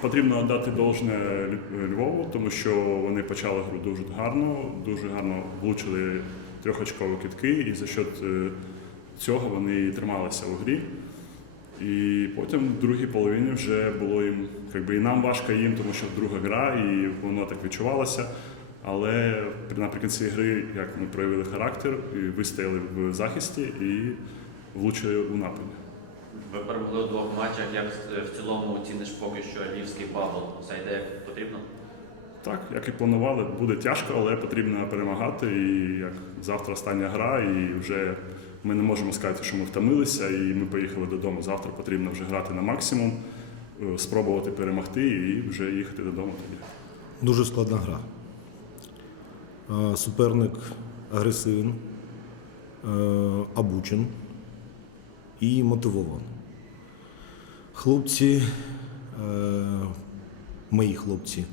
Потрібно дати должне Львову, тому що вони почали гру дуже гарно, дуже гарно влучили трьохочкові китки, і за счет е, цього вони трималися у грі. І потім в другій половині вже було їм, якби і нам важко їм, тому що друга гра, і воно так відчувалося. Але при- наприкінці гри, як ми проявили характер, і вистояли в захисті і влучили у нападі. Ви перемогли у двох матчах. Як е, в цілому оціниш поки що львівський бабл? Зайде як потрібно? Так, як і планували, буде тяжко, але потрібно перемагати. І як завтра остання гра, і вже ми не можемо сказати, що ми втомилися, і ми поїхали додому. Завтра потрібно вже грати на максимум, е, спробувати перемогти і вже їхати додому тоді. Дуже складна гра. Е, Суперник агресивний, е, обучен і мотивований. Хлопці, е, мої хлопці,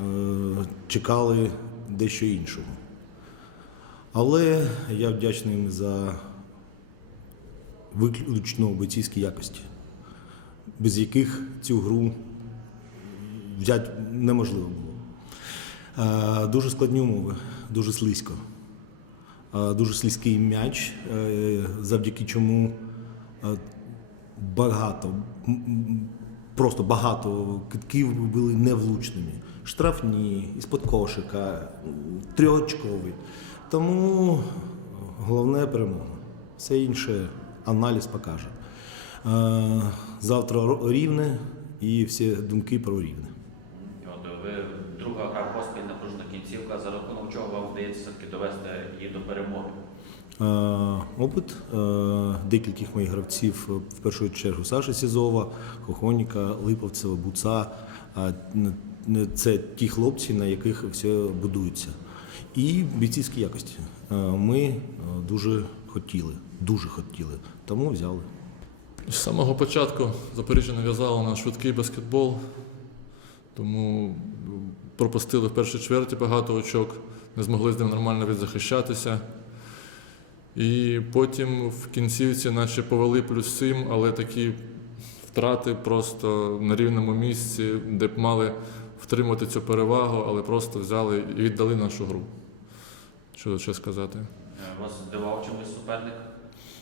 е, чекали дещо іншого. Але я вдячний їм за виключно бойцівські якості, без яких цю гру взяти неможливо було. Е, Дуже складні умови, дуже слизько. Е, Дуже слизький м'яч, е, завдяки чому е, багато, просто багато китків були невлучними. Штрафні, із-под кошика, трьохочкові. Тому головне перемога. Все інше аналіз покаже. Е, Завтра рівне і всі думки про рівне. От ви друга гра поспіль напружена кінцівка. За рахунок чого вам вдається все-таки довести її до перемоги? Е, Опит е, декількох моїх гравців, е, в першу чергу Саші Сізова, Хохоніка, Липовцева, Буца. Це ті хлопці, на яких все будується. І бійцівські якості. Ми дуже хотіли, дуже хотіли, тому взяли. З самого початку Запоріжжя нав'язало на швидкий баскетбол, тому пропустили в першій чверті багато очок, не змогли з ним нормально відзахищатися. І потім в кінцівці наче повели плюс 7, але такі втрати просто на рівному місці, де б мали втримати цю перевагу, але просто взяли і віддали нашу гру. Що ще сказати? Е, Вас здивував чимось суперник?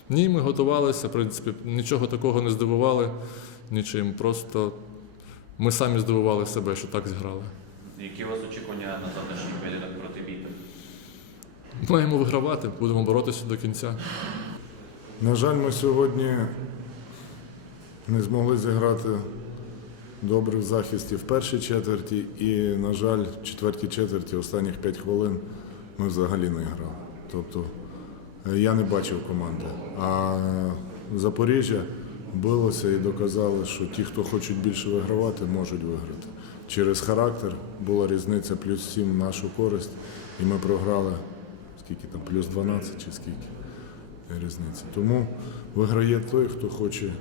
Ні, ми готувалися, в принципі, нічого такого не здивували нічим. Просто ми самі здивували себе, що так зіграли. Які у вас очікування на завтрашній поєдинок проти Біпи? Маємо вигравати, будемо боротися до кінця. На жаль, ми сьогодні не змогли зіграти добре в захисті в першій четверті, і, на жаль, в четвертій четверті останніх 5 хвилин ми взагалі не грали. Тобто е, я не бачив команди. А Запоріжжя билося і доказало, що ті, хто хочуть більше вигравати, можуть виграти. Через характер була різниця плюс 7 в нашу користь, і ми програли скільки там, плюс 12 чи скільки різниці. Тому виграє той, хто хоче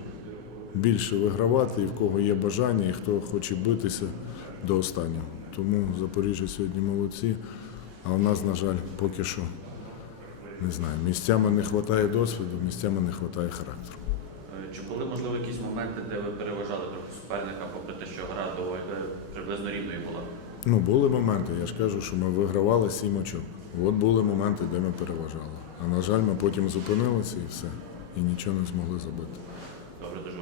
більше вигравати, і в кого є бажання, і хто хоче битися до останнього. Тому Запоріжжя сьогодні молодці, а у нас, на жаль, поки що не знаю. Місцями не вистачає досвіду, місцями не вистачає характеру. Е, Чи були можливо якісь моменти, де ви переважали трохи суперника, попри те, що гра доволі е, приблизно рівною була? Ну, були моменти, я ж кажу, що ми вигравали сім очок. От були моменти, де ми переважали. А на жаль, ми потім зупинилися і все. І нічого не змогли забити. Добре, дуже.